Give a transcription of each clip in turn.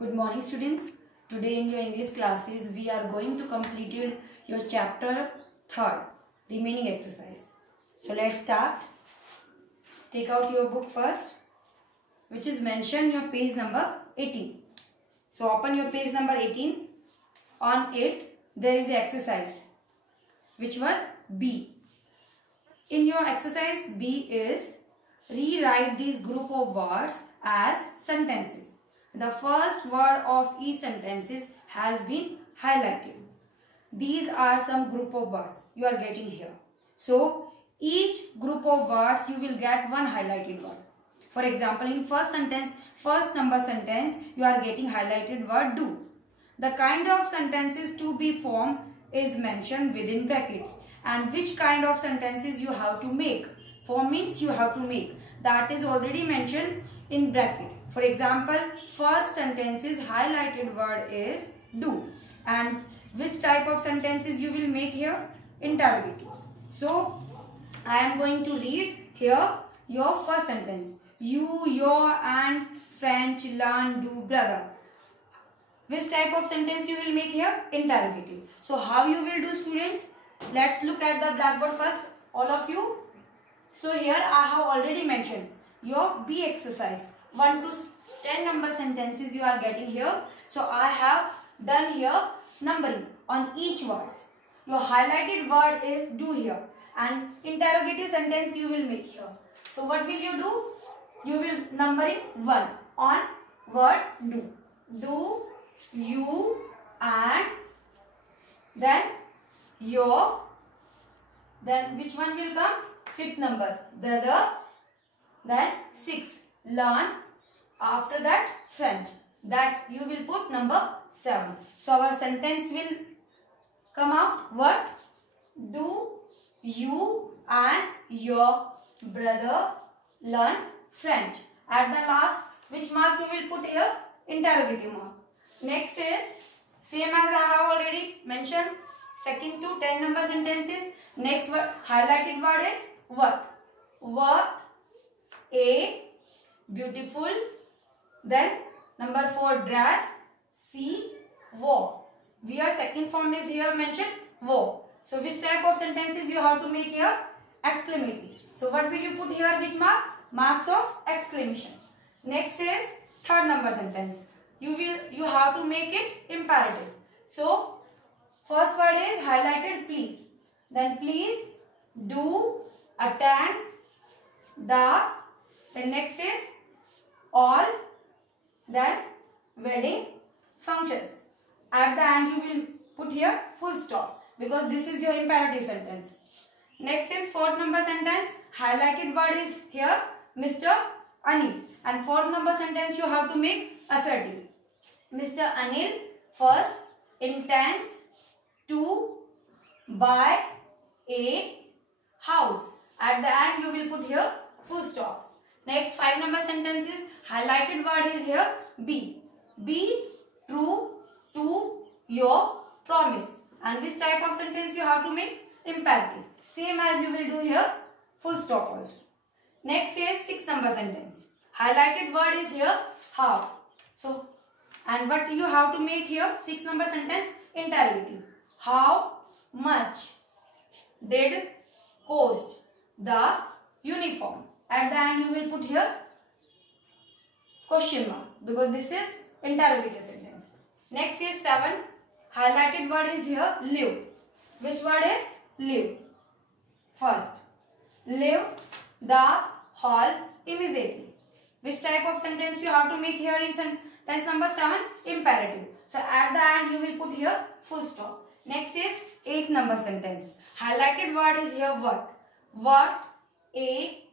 Good morning students. Today in your English classes we are going to complete your chapter 3rd remaining exercise. So let's start. Take out your book first, which is mentioned your page number 18. So open your page number 18. On it there is a exercise. Which one? B. In your exercise B is rewrite these group of words as sentences. The first word of each sentences has been highlighted. These are some group of words you are getting here. So each group of words you will get one highlighted word. For example, in first sentence, first number sentence, you are getting highlighted word do. The kind of sentences to be formed is mentioned within brackets, and which kind of sentences you have to make. Form means you have to make. That is already mentioned in bracket. For example, first sentence's highlighted word is do, and which type of sentences you will make here? Interrogative. So I am going to read here your first sentence. You, your and French learn do brother. Which type of sentence you will make here? Interrogative. So how you will do, students? Let's look at the blackboard first, all of you. So here I have already mentioned your B exercise. 1 to 10 number sentences you are getting here. So I have done here numbering on each words. Your highlighted word is do here, and interrogative sentence you will make here. So what will you do? You will numbering 1 on word do. Do, you and then your. Then which one will come? Fifth number brother. Then 6 learn. After that French. That you will put number 7. So our sentence will come out what? Do, you and your brother learn French. At the last, which mark you will put here? Interrogative mark. Next is same as I have already mentioned. Second to 10 number sentences. Next word, highlighted word is what? What? A. Beautiful. Then number 4 dress. C. War. Where second form is here mentioned? War. So which type of sentences you have to make here? Exclamatory. So what will you put here? Which mark? Marks of exclamation. Next is third number sentence. You have to make it imperative. So first word is highlighted please. Then please do attend the. Then next is all. Then wedding functions. At the end you will put here full stop, because this is your imperative sentence. Next is fourth number sentence. Highlighted word is here Mr. Anil, and fourth number sentence you have to make assertive. Mr. Anil first intends to buy a house. At the end you will put here full stop. Next 5 number sentences. Highlighted word is here be. Be true to your promise. And which type of sentence you have to make? Imperative. Same as you will do here full stop also. Next is 6 number sentence. Highlighted word is here how. So and what you have to make here? 6 number sentence interrogative. How much did cost the uniform? At the end you will put here question mark, because this is interrogative sentence. Next is 7. Highlighted word is here live. Which word is live? First, leave the hall immediately. Which type of sentence you have to make here in sentence number 7? Imperative. So at the end you will put here full stop. Next is 8 number sentence. Highlighted word is here what? What a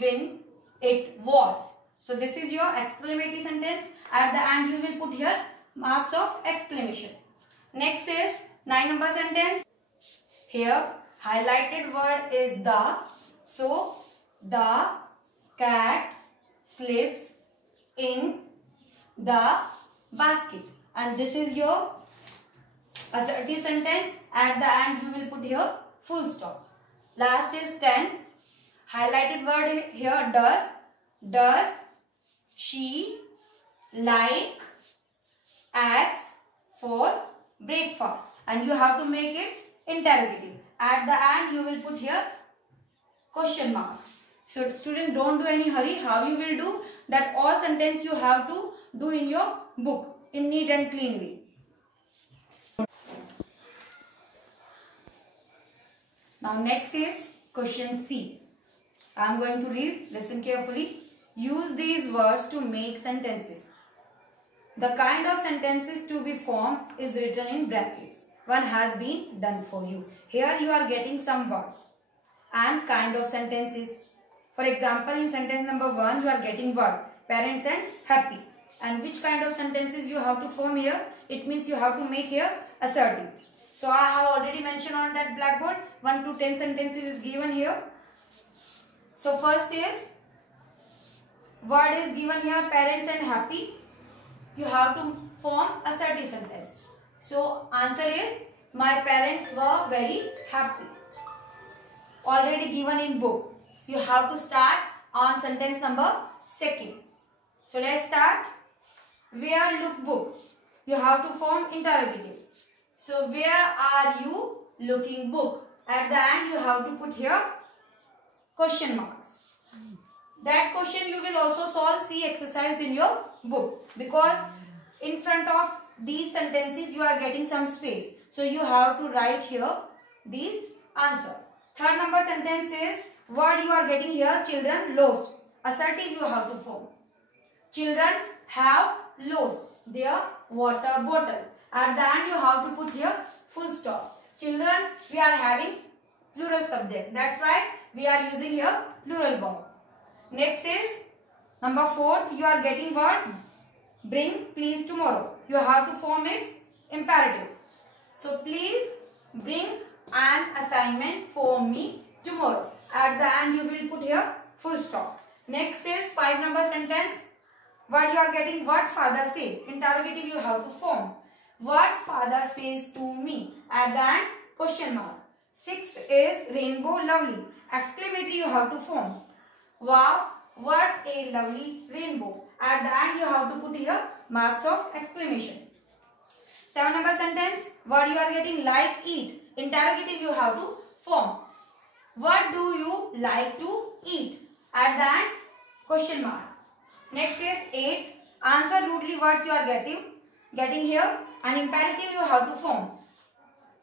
when it was. So this is your exclamatory sentence. At the end you will put here marks of exclamation. Next is 9 number sentence. Here highlighted word is the. So the cat sleeps in the basket, and this is your assertive sentence. At the end you will put here full stop. Last is 10. Highlighted word here does. Does she like eggs for breakfast, and you have to make it interrogative. At the end you will put here question marks. So students, don't do any hurry. How you will do that? All sentence you have to do in your book in neat and clean way. Now next is question C. I am going to read. Listen carefully. Use these words to make sentences. The kind of sentences to be formed is written in brackets. One has been done for you. Here you are getting some words and kind of sentences. For example, in sentence number 1 you are getting word parents and happy. And which kind of sentences you have to form here? It means you have to make here assertive. So I have already mentioned on that blackboard 1 to 10 sentences is given here. So first is word is given here parents and happy. You have to form assertive sentence. So answer is my parents were very happy. Already given in book. You have to start on sentence number 2. So let's start. Where look book. You have to form interrogative. So where are you looking book? At the end you have to put here question marks. That question you will also solve C exercise in your book, because in front of these sentences you are getting some space. So you have to write here these answer. Third number sentence is word you are getting here children lost. Assertive you have to form. Children have lost their water bottle. At the end you have to put here full stop. Children, we are having plural subject. That's why we are using here plural verb. Next is number 4. You are getting word bring please tomorrow. You have to form its imperative. So please bring an assignment for me tomorrow. At the end you will put here full stop. Next is 5 number sentence. What you are getting what father say. Interrogative you have to form. What father says to me. At the end question mark. 6 is rainbow lovely. Exclamatory you have to form. Wow, what a lovely rainbow. At the end you have to put here marks of exclamation. 7 number sentence. What you are getting like eat. Interrogative you have to form. What do you like to eat? At the end question mark. Next is 8. Answer rudely words you are getting here. An imperative you have to form.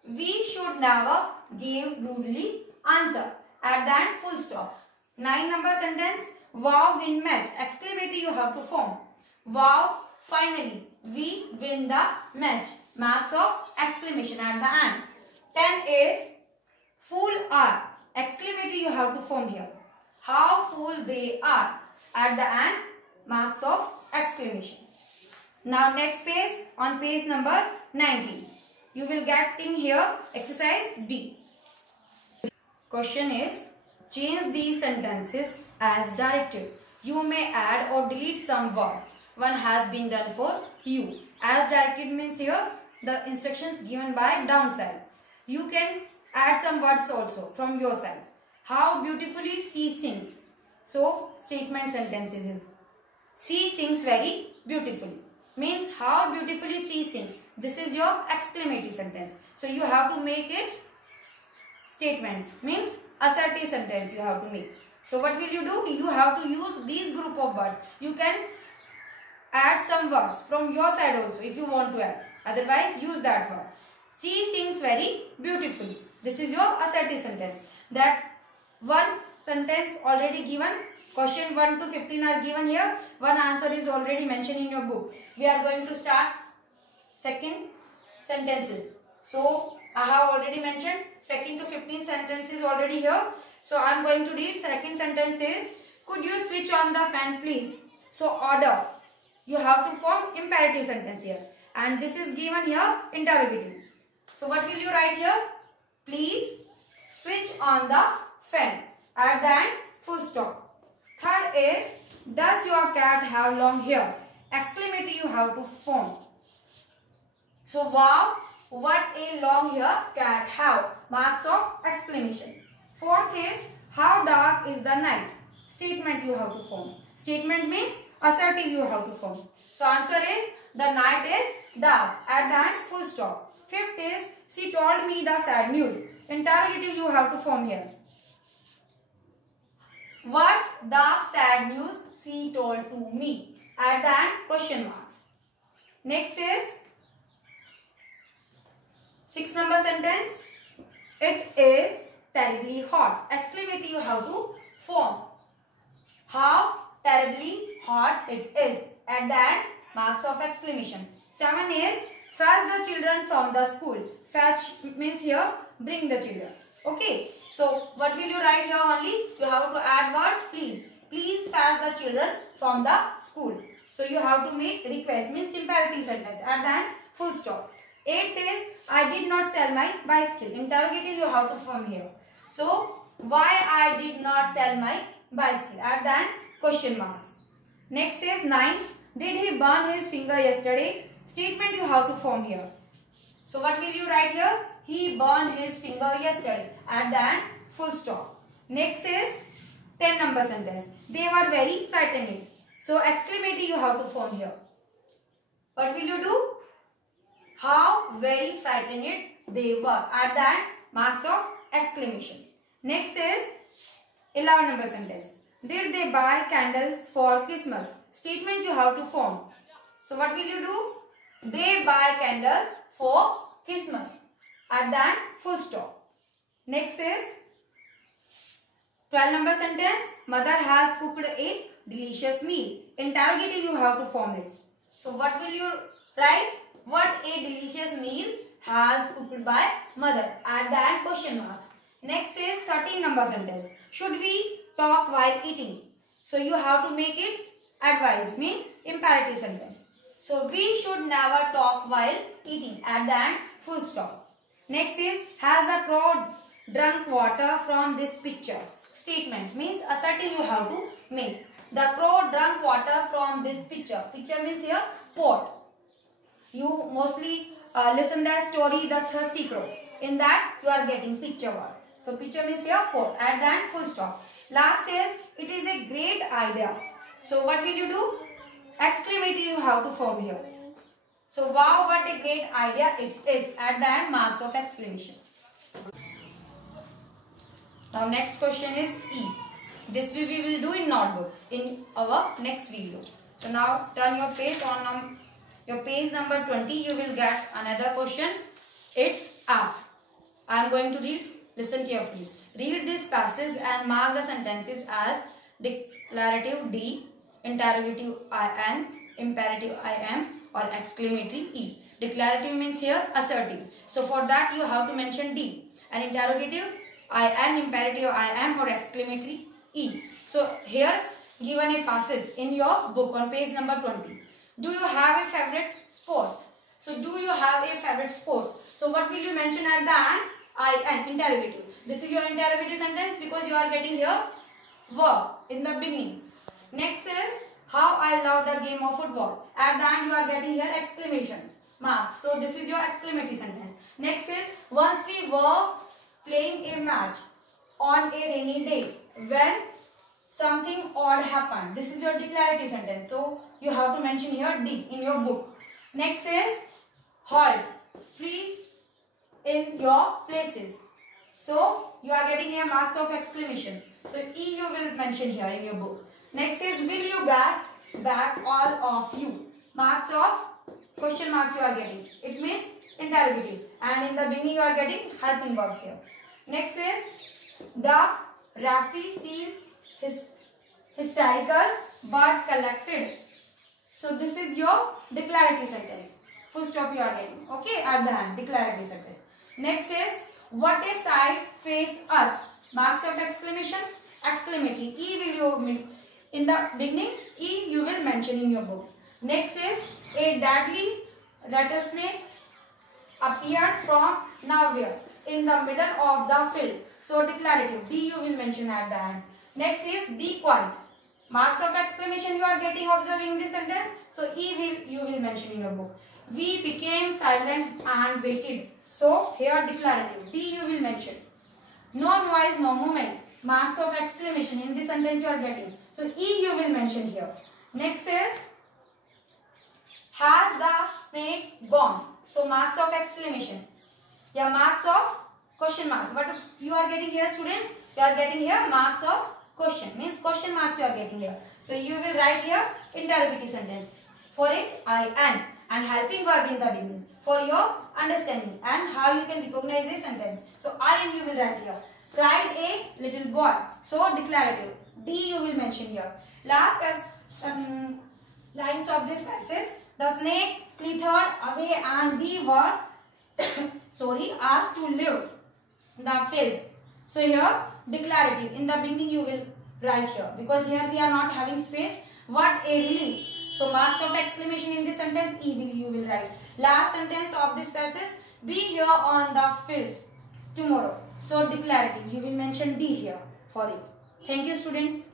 We should never give rudely answer. At the end full stop. 9 number sentence. Wow, win match. Exclamatory you have to form. Wow, finally we win the match. Marks of exclamation at the end. 10 is fool are. Exclamatory you have to form here. How fool they are. At the end marks of exclamation. Now next page, on page number 19. You will get in here exercise D. Question is, change these sentences as directed. You may add or delete some words. One has been done for you. As directed means here the instructions given by downside. You can add some words also from your side. How beautifully she sings. So statement sentences is she sings very beautifully. Means how beautifully she sings. This is your exclamatory sentence. So you have to make it statements. Means assertive sentence you have to make. So what will you do? You have to use these group of words. You can add some words from your side also if you want to add. Otherwise use that word. She sings very beautifully. This is your assertive sentence. That one sentence already given. Question 1 to 15 are given here. One answer is already mentioned in your book. We are going to start second sentences. So I have already mentioned 2nd to 15 sentences already here. So I am going to read. Second sentence is, could you switch on the fan please? So order. You have to form imperative sentence here. And this is given here interrogative. So what will you write here? Please switch on the fan. At the end full stop. Third is, does your cat have long hair? Exclamatory you have to form. So wow, what a long hair cat have. Marks of exclamation. Fourth is, how dark is the night? Statement you have to form. Statement means assertive you have to form. So answer is, the night is dark. At the end, full stop. Fifth is, she told me the sad news. Interrogative you have to form here. What the sad news she told to me. At the end, question marks. Next is 6 number sentence. It is terribly hot. Exclamatory you have to form. How terribly hot it is. At the end, marks of exclamation. 7 is, fetch the children from the school. Fetch means here bring the children. Okay. So what will you write here only? You have to add word please. Please fetch the children from the school. So you have to make request means imperative sentence. At the end, full stop. 8th is, I did not sell my bicycle. Interrogative you have to form here. So why I did not sell my bicycle. At the end, question marks. Next is 9. Did he burn his finger yesterday? Statement you have to form here. So what will you write here? He burned his finger yesterday. At the end, full stop. Next is 10 number sentence. They were very frightened. So exclamatory you have to form here. What will you do? How very frightened they were. At the end, marks of exclamation. Next is 11 number sentence. Did they buy candles for Christmas? Statement you have to form. So what will you do? They buy candles for Christmas. At the end, full stop. Next is 12 number sentence. Mother has cooked a delicious meal. Interrogative you have to form it. So what will you write? What a delicious meal has cooked by mother. At the end, question marks. Next is 13 number sentence. Should we talk while eating? So you have to make it advice means imperative sentence. So we should never talk while eating. At the end, full stop. Next is, has the crow drunk water from this pitcher? Statement means assertive you have to make. The crow drank water from this pitcher. Pitcher means here pot. You mostly listen that story, The Thirsty Crow. In that you are getting pitcher word. So pitcher means here pot. At the end, full stop. Last is, it is a great idea. So what will you do? Exclamatory you have to form here. So wow, what a great idea it is. At the end, marks of exclamation. Now next question is E. This we will do in notebook in our next video. So now turn your page on your page number 20. You will get another question. It's F. I am going to read. Listen carefully. Read this passage and mark the sentences as declarative D, interrogative IN, imperative IM or exclamatory E. Declarative means here assertive. So for that you have to mention D. And interrogative IN, imperative IM or exclamatory E. So here given a passage in your book on page number 20. Do you have a favorite sports? So do you have a favorite sports? So what will you mention at the end? IN, interrogative. This is your interrogative sentence because you are getting here verb in the beginning. Next is, how I love the game of football. At the end you are getting here exclamation marks. So this is your exclamatory sentence. Next is, once we were playing a match on a rainy day when something odd happened. This is your declarative sentence. So you have to mention here D in your book. Next is, halt, freeze in your places. So you are getting here marks of exclamation. So E you will mention here in your book. Next is, will you get back all of you? Marks of question marks you are getting. It means interrogative. And in the beginning you are getting helping verb here. Next is, the referee seemed hysterical but collected. So this is your declarative sentence. Full stop you are getting. Okay, at the end, declarative sentence. Next is, what a sight face us. Marks of exclamation, exclamatory. E will you, in the beginning, E you will mention in your book. Next is, a deadly rattlesnake appeared from nowhere in the middle of the field. So declarative, D you will mention at the end. Next is, be quiet. Marks of exclamation you are getting observing this sentence. So E you will mention in your book. We became silent and waited. So here declarative, D you will mention. No noise, no movement. Marks of exclamation in this sentence you are getting. So E you will mention here. Next is, Has the snake gone? So marks of exclamation. Yeah, marks of question marks. What you are getting here, students? You are getting here marks of question. Means question marks you are getting here. So you will write here interrogative sentence. For it, I am. And helping verb in the beginning. For your understanding and how you can recognize a sentence. So I am you will write here. Cried a little boy. So declarative. D you will mention here. Last lines of this passage. The snake slithered away and we were asked to leave the field. So here declarative. In the beginning you will write here because here we are not having space. What a relief. So marks of exclamation in this sentence you will write. Last sentence of this passage. Be here on the field tomorrow. So declarative. You will mention D here for it. Thank you, students.